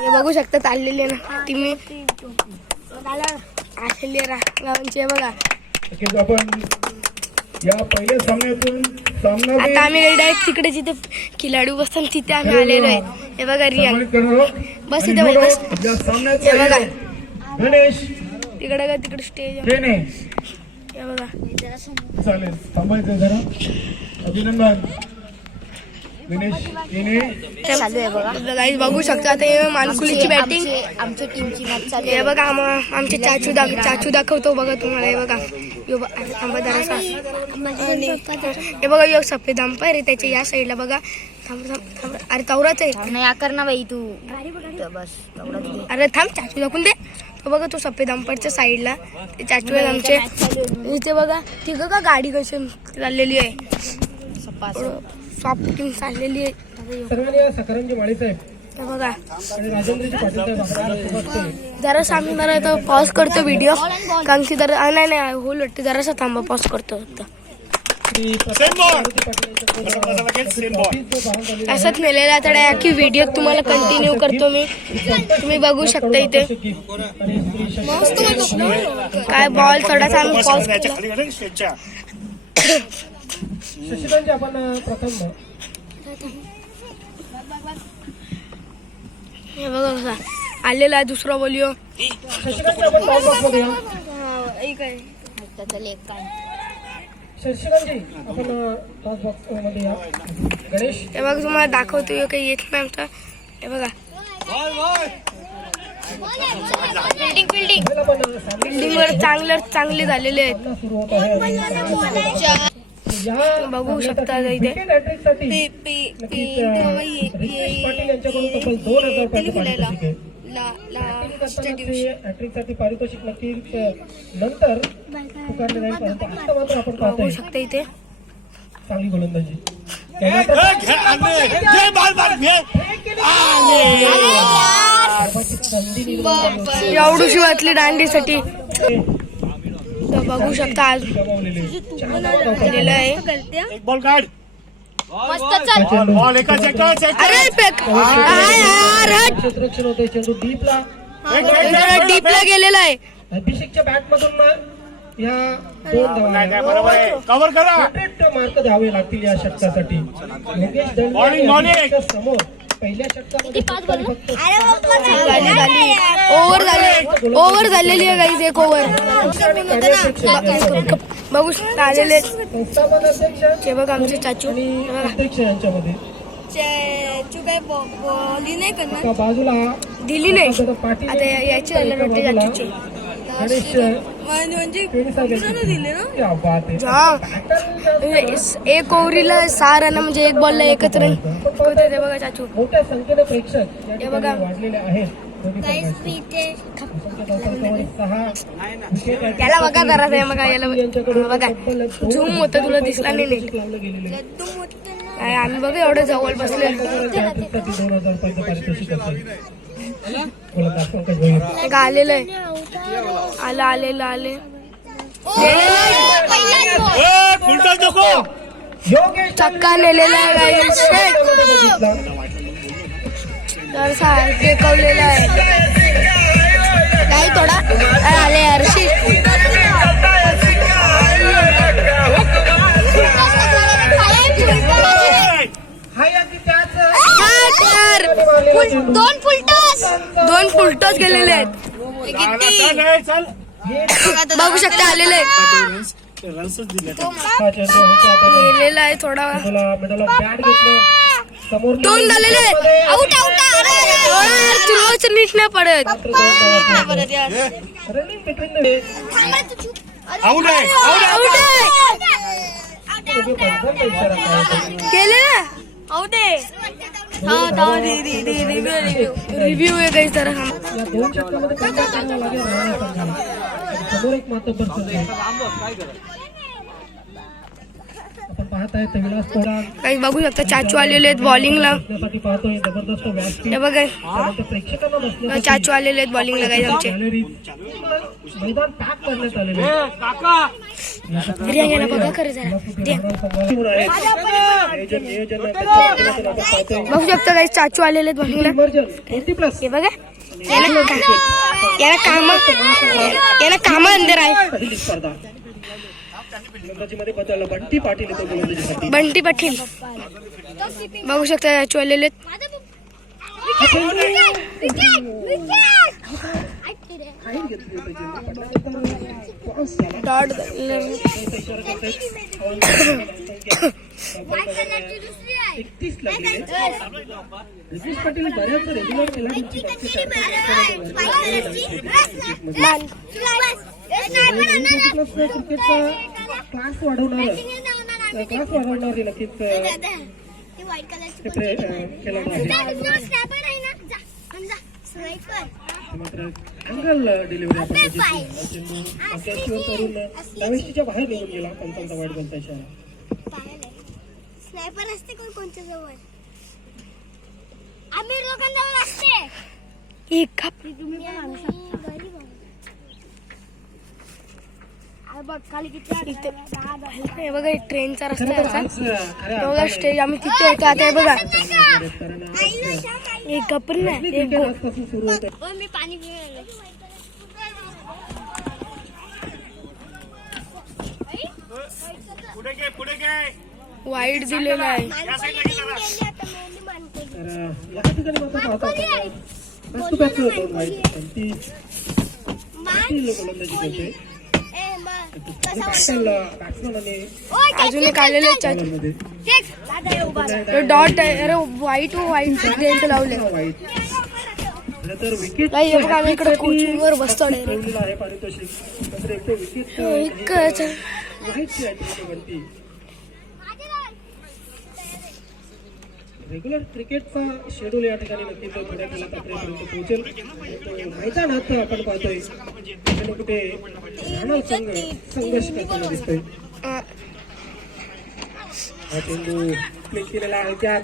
हे बघू शकता चाललेले ना तुम्ही आलेले गावांचे बघा. आपण या पहिल्या सामन्यातून आता आम्ही डायरेक्ट तिकडे जिथे खिलाडू बसतात तिथे आम्ही आलेलो आहे. हे बघा रियान बस इथे बस. हे बघा गणेश तिकडे का तिकडे स्टेज हे बघा. चालेल थांबायचं जरा. अभिनंदन गणेश येणे चालू आहे बघा. गाईज बघू शकता आता हे मानकुलीची बॅटिंग आमच्या टीमची मॅच चालू हे बघा. आमचे चाचू दाखवतो बघा तुम्हाला. हे बघा थांबा जरासा. हे बघा यो सफेद अंपायर आहे त्याच्या या साईडला बघा. थांब अरे तवराच आहे. नाही आकर ना बाई तू बस. अरे थांब चाचू दाखवून दे. तो बघा तो सफेद अंपायरच्या साईडला ते चाचू आहेत आमचे. इथे बघा तिघं का गाडी कशी चाललेली आहे. शॉपिंग चाललेली आहे हे बघा. जरासा आम्ही जरा पॉज करतो व्हिडिओ कारण की जरा नाही होल वाटते. जरासा थांबा पॉज करतो फक्त. असंच नेलेला तर की व्हिडिओ तुम्हाला कंटिन्यू करतो मी. तुम्ही बघू शकता इथे काय बॉल थोडासा आम्ही पॉज केला. हे बघा कसा आलेला आहे दुसरा बोलिओ. हे बघा तुम्हाला दाखवतो काही येत नाही आमचा. हे बघा बिल्डिंग वर चांगले झालेले आहेत. बघू शकता इथे पारितोषिक नक्की नंतर पुकारले जाईल. परंतु आता मात्र आपण पाहतोय शकता इथे चांगली गोलंदाजी. एवढीशी वाटली दांडीसाठी. बघू शकता आज झालेलं आहे. क्षेत्ररक्षण होते. चेंडू डीपला गेलेला आहे. अभिषेकच्या बॅट मधून या 2 कव्हर करा. 100 मार्क द्यावे लागतील या षटकासाठी. योगेश दळवे समोर पहिल्या षटकामध्ये ओव्हर झालेली आहे गाईज. एक ओव्हर बघू शकता आलेले बघा आमचे चाचू अध्यक्ष यांच्यामध्ये बाजूला दिली नाही. आता याची चाचूची एक ओव्हरीला 6 रन म्हणजे एक बॉलला 1च रन होते. बघा चाचू मोठ्या संख्येने प्रेक्षक हे बघा वाढलेले आहेत. त्याला बघा जरा बघा याला बघा झूम होतं तुला दिसला नाही. आम्ही बघा एवढं जवळ बसले. आलेलं आहे आले चक्का नेलेला आहे टेकवलेला आहे काही थोडा आले हर्षी. दोन फुलटॉस गेलेले आहेत. बघू शकता आलेले गेलेला आहे थोडा. 2 झालेले नीट नाही पडत. केले रिव्ह्यू आहे काही जरा. समोर एक मातब्बर आपण पाहत आहेत विलास पोळा काही बघू शकता चाचू आलेले आहेत बॉलिंगला. बसण्यासाठी पाहतोय जबरदस्त व्यासपीठ. हे बघा त्यानंतर प्रेक्षकांना बसण्यासाठी चाचू आलेले आहेत बॉलिंगला काही आमचे. गॅलरी मैदान पॅक करण्यात आलेले आहे. रिया यांना बघा खरं जरा दे. बघू शकता काही चाचू आलेले आहेत बॉलिंगला. हे बघा याला काम अंदर आहे. पहिली स्पर्धा गोलंदाजीमध्ये बदलला बंटी पाटील येतो गोलंदाजीसाठी. बंटी पाटील बघू शकता चाचू आलेले आहेत. डॉट 31 लागले. रितेश पाटील बऱ्याच रेग्युलर खेळाडूंची क्रिकेटचा क्लास वाढवणारे नक्कीच खेळाडू आहे. मात्र अँगल डिलिव्हरी आपण चेंडू कॅचवर करून डावेस्टीच्या बाहेर निघून गेला. पंचांचा वाईट बोलता इशारा. स्नायपर असते कोणच्या जवळ आम्ही लोकांजवळ असते. हे बघा ट्रेनचा रस्ता आहे असा. बघा स्टेज आम्ही तिथे होतो आता. हे बघा एक गप्पर ना एक सुरू होत मी पाणी पिऊन वाईट दिलेला आहे. तर या ठिकाणी मात्र पाहता बॅक टू बॅक दोन वाईट ती गोलंदाजी करते. बॅट्समन आणि अजून एक आलेले बॉलरमध्ये डॉट आहे. अरे वाईट त्यांचं लावले. वाईट तर विकेट हे बघा आम्ही इकडे कोचिंग वर बसतो. ठेवलेला आहे पारितोषिक. नंतर एक विकेट वाईटची आहे वरती. रेग्युलर क्रिकेटचा शेड्यूल या ठिकाणी नक्कीच थोड्या काळात आपल्यापर्यंत पोहोचेल. मैदानात आपण पाहतोय कुठे राहणार संघर्ष करताना दिसतोय. हा चेंडू क्लिक केलेला आहे त्या